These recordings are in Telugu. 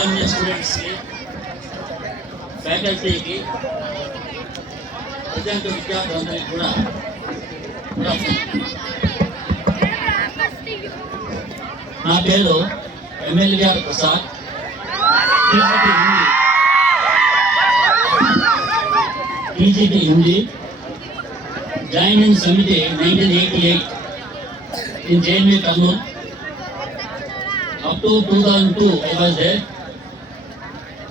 అల్యూమిని స్టూడెంట్స్కి, ఫ్యాకల్టీకి, ప్రజెంట్ విద్యార్థులందరికీ కూడా నా పేరు MLA Prasad. TGT Hindi join in సమితి 1988 in JNU Kannur. Up to 2002 I was there.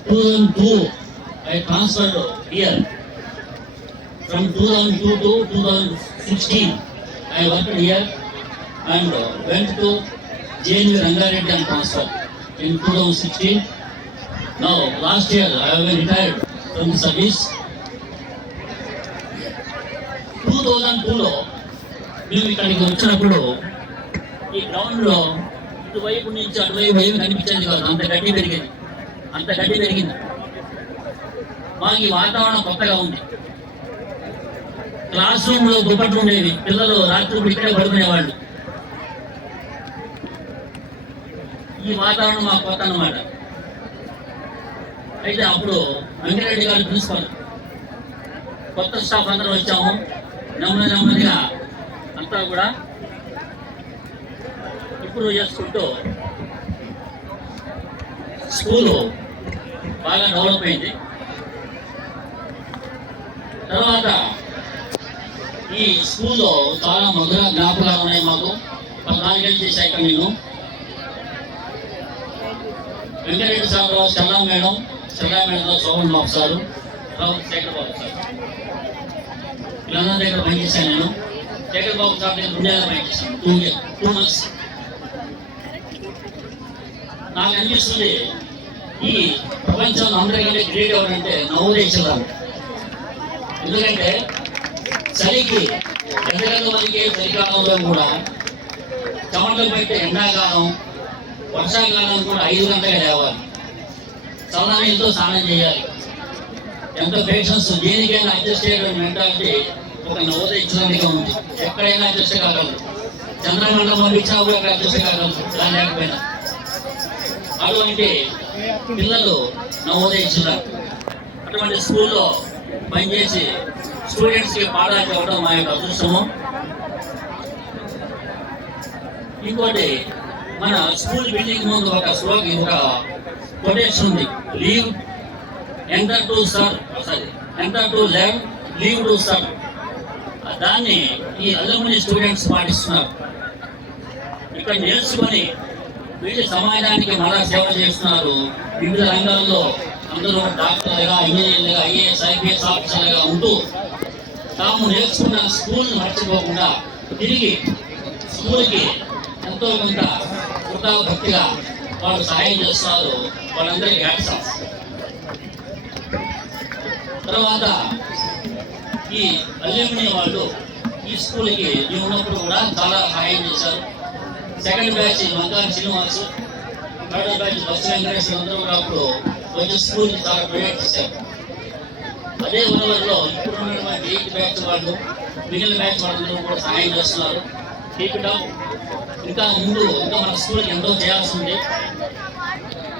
2002 I transferred here. From 2002 to 2016 I worked here and went to JNU Rangareddy and transferred in 2016. Now last year I have been retired from the service. 2002లో మేము ఇక్కడికి వచ్చినప్పుడు ఈ గ్రౌండ్లో ఇటువైపు నుంచి అటువైపు ఏమి కనిపించేది కాదు. అంత గడ్డి పెరిగింది. మాకు ఈ వాతావరణం కొత్తగా ఉంది. క్లాస్ రూమ్లో దుప్పట్లు ఉండేవి. పిల్లలు రాత్రి ఇక్కడే పడుకునేవాళ్ళు. ఈ వాతావరణం మాకు కొత్త అన్నమాట. అయితే అప్పుడు వెంకటరెడ్డి గారు ప్రిన్సిపల్, కొత్త స్టాఫ్ అందరూ వచ్చాము. నెమ్మదిగా అంతా కూడా ఇంప్రూవ్ చేసుకుంటూ స్కూలు బాగా డెవలప్ అయింది. తర్వాత ఈ స్కూల్లో చాలా మధుర జ్ఞాపకాలు ఉన్నాయి మాకు. 14 ఏళ్ళు చేశాక నేను వెంకటరెడ్డి సార్, శర్లా మేడం, సోమన్ బాబు సారు, శేఖర్ బాబు సార్, వీళ్ళందరి దగ్గర పనిచేశాను నేను. శేఖర్ బాబు సార్ దగ్గర 2 ఏళ్ళు పనిచేశాను. 2 months. నాకు అనిపిస్తుంది ఈ ప్రపంచంలో అందరికంటే గ్రేట్ ఎవరంటే నవోదయ చిల్డ్రన్. ఎందుకంటే చలికి ఎండగంట వరకే చలికాలంలో కూడా చెమటలు పెట్టే ఎండాకాలం, వర్షాకాలం కూడా 5 గంటలకు లేవాలి. చల్లనీళ్ళతో స్నానం చేయాలి. ఎంత పేషెన్స్, దేనికైనా అడ్జస్ట్ చేయడం మెంటాలిటీ ఒక నవోదయ చిల్డ్రన్గా ఉంది. ఎక్కడైనా అడ్జస్ట్ కాగలరు. చంద్రమండలం పంపించినా కూడా అక్కడ అడ్జస్ట్ కాగలరు, ఇలా లేకపోయినా. అటువంటి పిల్లలు నవోదయ చిల్డ్రన్. అటువంటి స్కూల్లో పనిచేసి స్టూడెంట్స్కి పాఠాలు చెప్పడం మా యొక్క అదృష్టము. ఇంకోటి, మన స్కూల్ బిల్డింగ్ ముందు ఒక కొటేషన్ ఉంది. Enter to learn, leave to serve. దాన్ని ఈ అల్యూమిని స్టూడెంట్స్ పాటిస్తున్నారు. ఇక్కడ నేర్చుకొని వీళ్ళు సమాజానికి మళ్ళా సేవ చేస్తున్నారు. వివిధ రంగాల్లో అందరూ డాక్టర్లుగా, ఇంజనీర్లుగా, ఐఏఎస్, ఐపీఎస్ ఆఫీసర్లుగా ఉంటూ తాము నేర్చుకున్న స్కూల్ని మర్చిపోకుండా తిరిగి స్కూల్కి ఎంతో కొంత కృతజ్ఞతగా వాళ్ళు సహాయం చేస్తున్నారు. వాళ్ళందరికీ హ్యాట్స్ ఆఫ్. తర్వాత ఈ అల్యూమిని వాళ్ళు ఈ స్కూల్కి మేము ఉన్నప్పుడు కూడా చాలా సహాయం చేశారు. Second batch Mangari Srinivasu, third batch బస్సు వెంకటేశ్వర అందరూ కూడా అప్పుడు కొంచెం స్కూల్కి చాలా ప్రొవైడ్ చేశారు. అదే వనవరిలో ఇప్పుడు ఉన్నటువంటి 8th బ్యాచ్ వాళ్ళు, మిగిలిన బ్యాచ్ వాళ్ళందరూ కూడా సహాయం చేస్తున్నారు. ఇంకా మన స్కూల్కి ఎంతో చేయాల్సింది.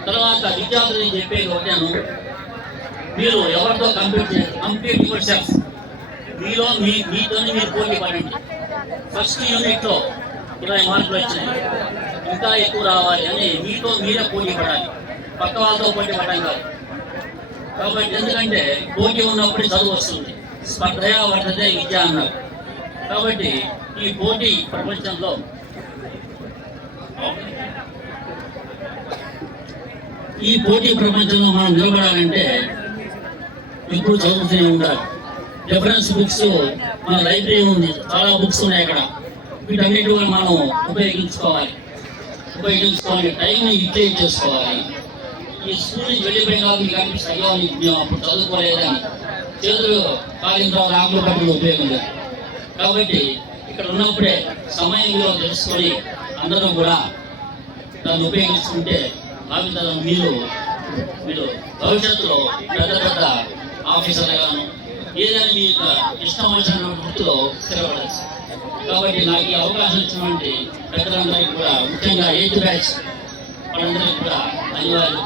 తర్వాత విద్యార్థులు చెప్పేది ఒకటాను, మీరు ఎవరితో కంపీట్ యువర్ సెల్ఫ్. మీతోనే మీరు పోటీ పడండి. ఫస్ట్ యూనిట్లో 20 మార్కులు వచ్చినాయి, ఇంకా ఎక్కువ రావాలి అని మీతో మీరే పోటీ పడాలి. పక్క వాళ్ళతో పోటీ పడడం కాదు. కాబట్టి ఎందుకంటే పోటీ ఉన్నప్పుడు చదువు వస్తుంది. స్పర్ధయా వర్ధతే విద్య అన్నారు. కాబట్టి ఈ పోటీ ప్రపంచంలో మనం నిలబడాలంటే ఇప్పుడు చదువుతూనే ఉండాలి. రెఫరెన్స్ బుక్స్ మన లైబ్రరీ ఉంది, చాలా బుక్స్ ఉన్నాయి అక్కడ. వీటన్నిటి కూడా మనం ఉపయోగించుకోవాలి. టైంని యూటిలైజ్ చేసుకోవాలి. ఈ స్కూల్ నుంచి వెళ్ళిపోయినా మీకు అనిపిస్తుంది, అయ్యో మేము అప్పుడు చదువుకోలేదని. చేతులు కాలిన తర్వాత ఆకులు పట్టుకుని ఉపయోగం లేదు. కాబట్టి ఇక్కడ ఉన్నప్పుడే సమయంలో తెలుసుకొని అందరూ కూడా దాన్ని ఉపయోగించుకుంటే భావితరం మీరు భవిష్యత్తులో పెద్ద ఆఫీసర్గాను ఏదైనా మీ ఇష్టం వచ్చిన వృత్తిలో స్థిరపడచ్చు. కాబట్టి నాకు ఈ అవకాశం ఇచ్చినటువంటి పెద్దలందరికీ కూడా, ముఖ్యంగా 8th బ్యాచ్ వాళ్ళందరికీ కూడా ధన్యవాదాలు.